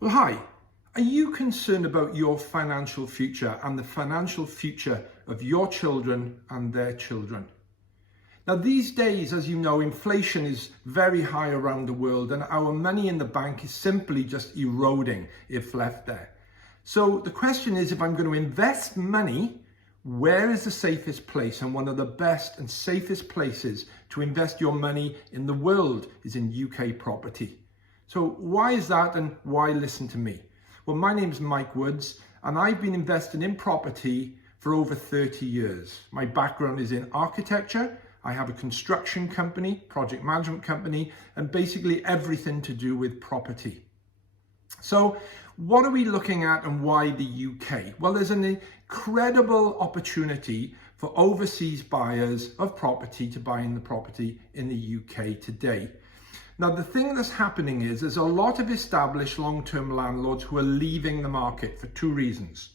Well, hi. Are you concerned about your financial future and the financial future of your children and their children? Now, these days, as you know, inflation is very high around the world and our money in the bank is simply just eroding if left there. So the question is, if I'm going to invest money, where is the safest place? And one of the best and safest places to invest your money in the world is in UK property. So why is that, and why listen to me? Well, my name's Mike Woods and I've been investing in property for over 30 years. My background is in architecture. I have a construction company, project management company, and basically everything to do with property. So what are we looking at and why the UK? Well, there's an incredible opportunity for overseas buyers of property to buy in the property in the UK today. Now, the thing that's happening is there's a lot of established long-term landlords who are leaving the market for two reasons.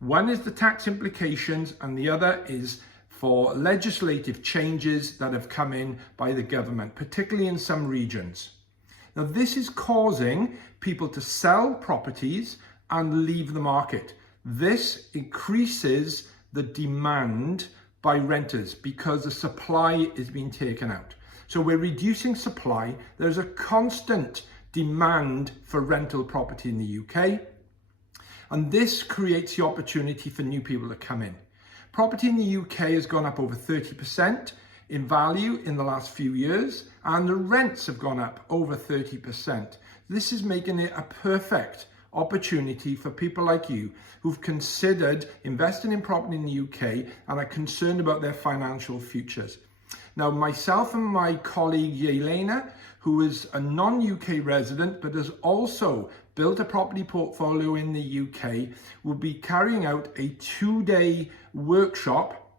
One is the tax implications, and the other is for legislative changes that have come in by the government, particularly in some regions. Now, this is causing people to sell properties and leave the market. This increases the demand by renters because the supply is being taken out. So we're reducing supply. There's a constant demand for rental property in the UK. And this creates the opportunity for new people to come in. Property in the UK has gone up over 30% in value in the last few years, and the rents have gone up over 30%. This is making it a perfect opportunity for people like you who've considered investing in property in the UK and are concerned about their financial futures. Now, myself and my colleague Yelena, who is a non-UK resident but has also built a property portfolio in the UK, will be carrying out a 2-day workshop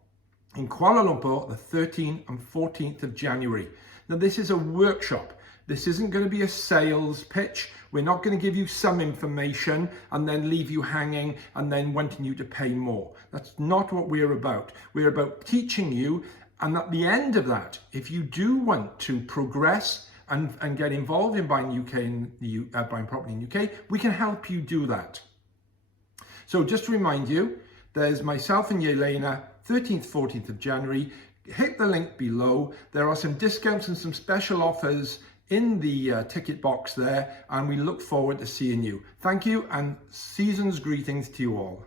in Kuala Lumpur the 13th and 14th of January. Now, this is a workshop. This isn't going to be a sales pitch. We're not going to give you some information and then leave you hanging and then wanting you to pay more. That's not what we're about. We're about teaching you. And at the end of that, if you do want to progress and get involved in buying buying property in the UK, we can help you do that. So just to remind you, there's myself and Yelena, 13th, 14th of January. Hit the link below. There are some discounts and some special offers in the ticket box there, and we look forward to seeing you. Thank you, and season's greetings to you all.